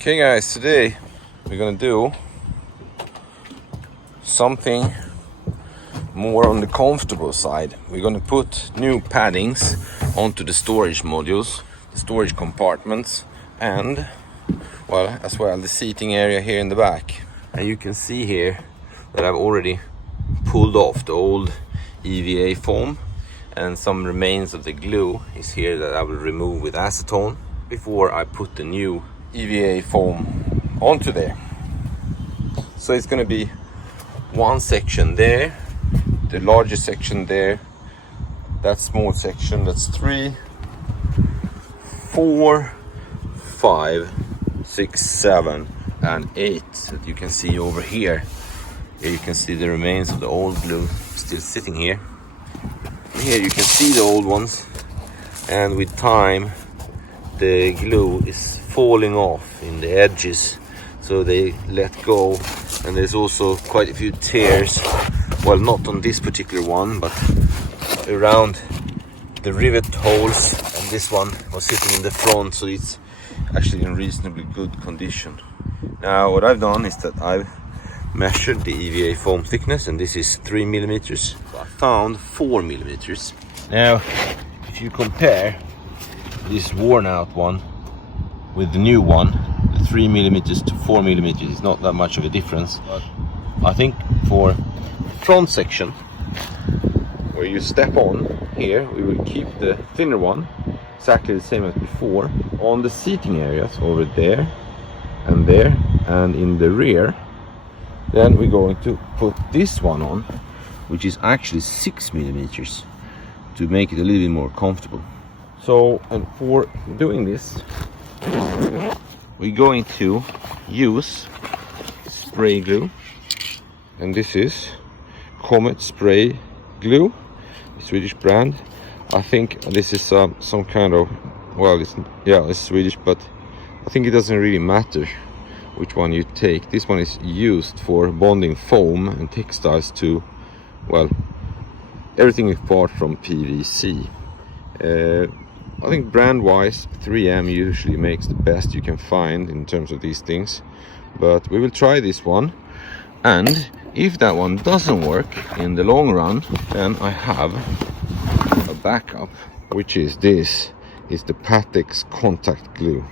Okay guys, today we're gonna do something more on the comfortable side. We're gonna put new paddings onto the storage modules, the storage compartments, and well, as well the seating area here in the back. And you can see here that I've already pulled off the old EVA foam, and some remains of the glue is here that I will remove with acetone before I put the new EVA foam onto there. So it's going to be one section there, the larger section there, that small section, that's 3, 4, 5, 6, 7 and 8 that you can see over here. Here you can see the remains of the old glue still sitting here. And here you can see the old ones, and with time the glue is falling off in the edges, so they let go. And there's also quite a few tears, well, not on this particular one, but around the rivet holes, and this one was sitting in the front, so it's actually in reasonably good condition. Now what I've done is that I've measured the EVA foam thickness, and this is 3 millimeters. I found 4 millimeters. Now if you compare this worn out one with the new one, the 3 millimeters to 4 millimeters is not that much of a difference. But I think for the front section, where you step on here, we will keep the thinner one exactly the same as before. On the seating areas over there and in the rear, then we're going to put this one on, which is actually 6 millimeters, to make it a little bit more comfortable. So, and for doing this, we're going to use spray glue, and this is Comet spray glue, a Swedish brand. I think this is some kind of, well, it's Swedish, but I think it doesn't really matter which one you take. This one is used for bonding foam and textiles to, well, everything apart from PVC. I think brand wise 3M usually makes the best you can find in terms of these things, but we will try this one, and if that one doesn't work in the long run, then I have a backup, which is this, is the Patex contact glue,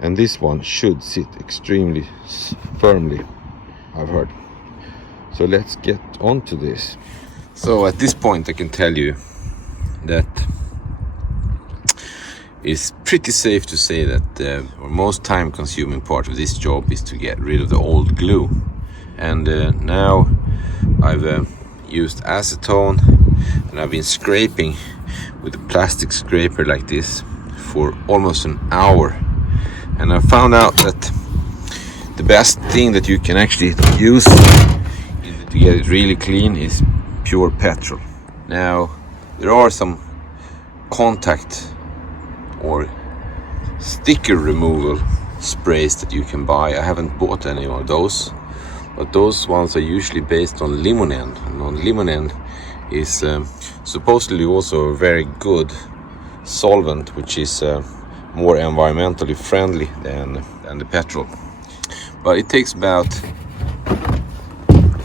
and this one should sit extremely firmly, I've heard. So let's get on to this. So at this point I can tell you that it's pretty safe to say that the most time consuming part of this job is to get rid of the old glue. And now I've used acetone, and I've been scraping with a plastic scraper like this for almost an hour. And I found out that the best thing that you can actually use to get it really clean is pure petrol. Now there are some contact or sticker removal sprays that you can buy. I haven't bought any of those, but those ones are usually based on limonen, and on limonen is supposedly also a very good solvent, which is more environmentally friendly than the petrol. But it takes about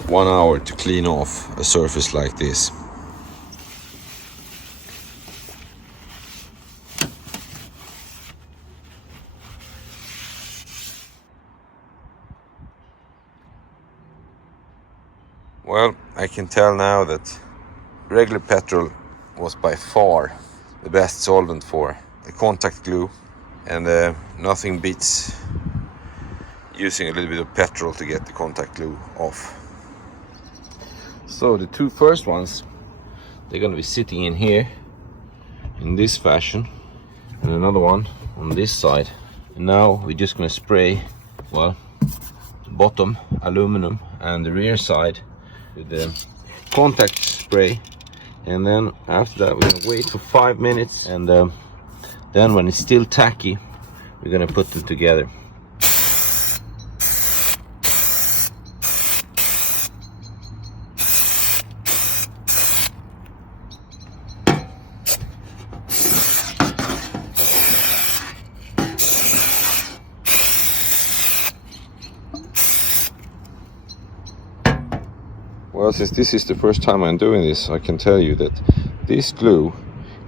1 hour to clean off a surface like this. Well, I can tell now that regular petrol was by far the best solvent for the contact glue, and nothing beats using a little bit of petrol to get the contact glue off. So the two first ones, they're going to be sitting in here in this fashion, and another one on this side. And now we're just going to spray, well, the bottom aluminum and the rear side with the contact spray, and then after that we're going to wait for 5 minutes, and then when it's still tacky, we're going to put them together. Well, since this is the first time I'm doing this, I can tell you that this glue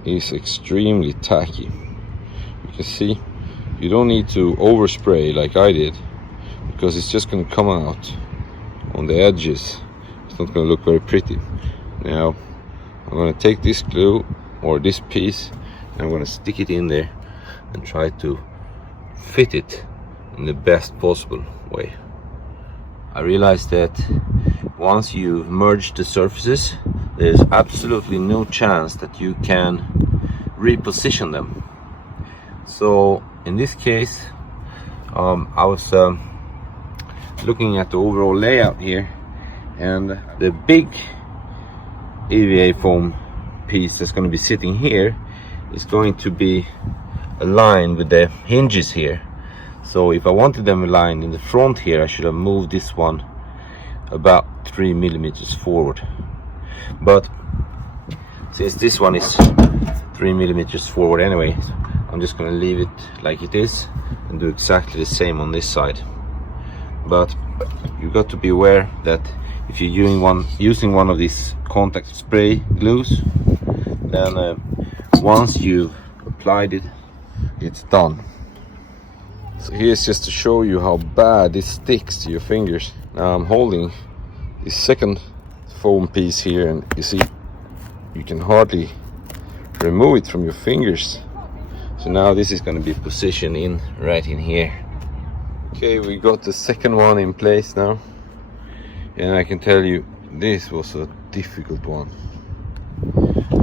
is extremely tacky. You can see you don't need to overspray like I did, because it's just going to come out on the edges. It's not going to look very pretty. Now I'm going to take this glue or this piece and I'm going to stick it in there and try to fit it in the best possible way. I realized that once you merge the surfaces, there's absolutely no chance that you can reposition them. So in this case, I was looking at the overall layout here, and the big EVA foam piece that's going to be sitting here is going to be aligned with the hinges here. So if I wanted them aligned in the front here, I should have moved this one about 3 millimeters forward. But since this one is 3 millimeters forward anyway, I'm just going to leave it like it is and do exactly the same on this side. But you've got to be aware that if you're using one of these contact spray glues, then once you've applied it, it's done. So here's just to show you how bad this sticks to your fingers. Now I'm holding this second foam piece here, and you see you can hardly remove it from your fingers. So now this is going to be positioned in right in here. Okay, we got the second one in place now, and I can tell you this was a difficult one.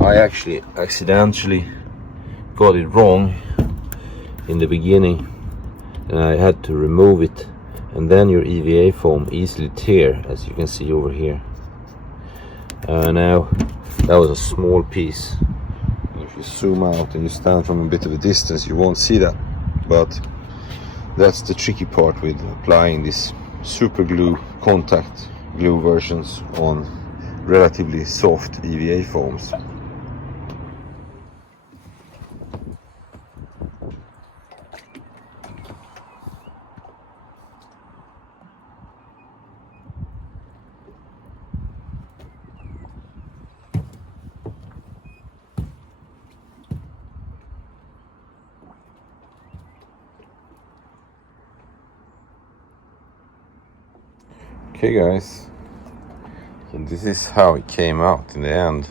I actually accidentally got it wrong in the beginning, and I had to remove it, and then your EVA foam easily tear, as you can see over here. Now that was a small piece. If you zoom out and you stand from a bit of a distance, you won't see that, but that's the tricky part with applying this super glue contact glue versions on relatively soft EVA foams. Okay guys, so this is how it came out in the end.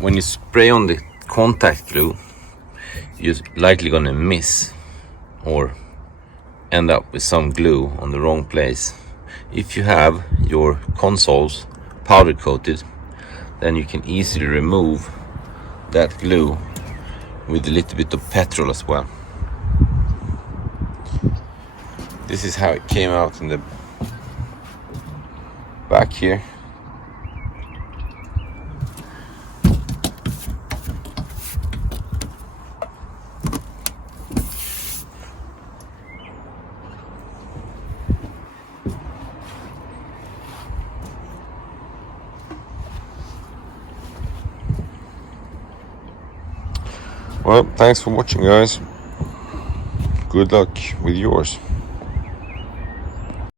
When you spray on the contact glue, you're likely gonna miss or end up with some glue on the wrong place. If you have your consoles powder coated, then you can easily remove that glue with a little bit of petrol as well. This is how it came out in the back here. Well, thanks for watching guys. Good luck with yours.